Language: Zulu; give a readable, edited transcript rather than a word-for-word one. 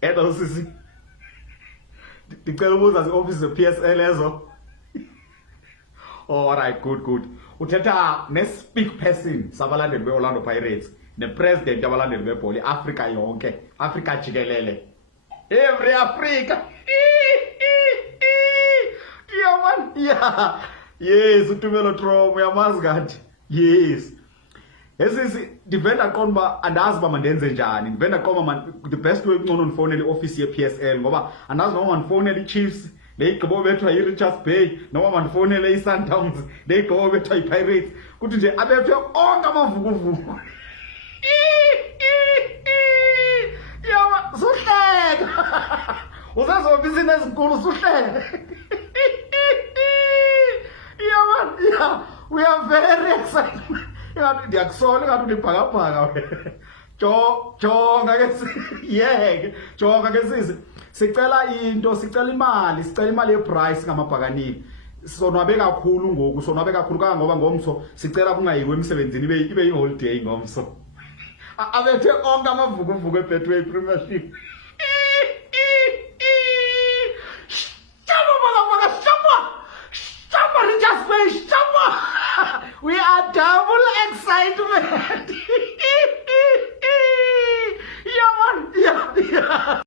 Hello sisi. Ndicela ubuza ze-office ze-PSL ezo. All right, good. Uthetha ne-speak person sabalandeli be-Orlando Pirates ne-president yabalandeli bebhola i-Afrika yonke, Afrika jikelele. Every Africa. Yeah, man. Yeah. Yes, uTumelo Trom uyamazi kanti. Yes. Esisi ndivenda qonda uba andazi uba mandenze njani. Ndivenda qonda man the best way kungcono ndifonele i-office ye-PSL ngoba andazi noma mandifonele i-Chiefs leyigqibo bethwa yi-Richards Bay noma mandifonele i-Sundowns leyigqibo bethwa yi-Pirates kuthi nje abethwe onke amavukuvuku. Yawa suhleka. Uzazobizini ezinkulu suhleka. Yeah, we are very excited. Ndiyakusola ngathi ulibhakabhaka wena. Jonga ke yeke, jonga ke sisi. Sicela imali yeprice ngamabhakanini. Sonwabe kakhulu ngoku, sonwabe kakhulu kangoba ngomso sicela kungayiwe emsebenzini ibe yi-holiday ngomso. Abethe onke amavukuvuku eBetway Premier League. We are double excitement. Yeah, man. Yeah.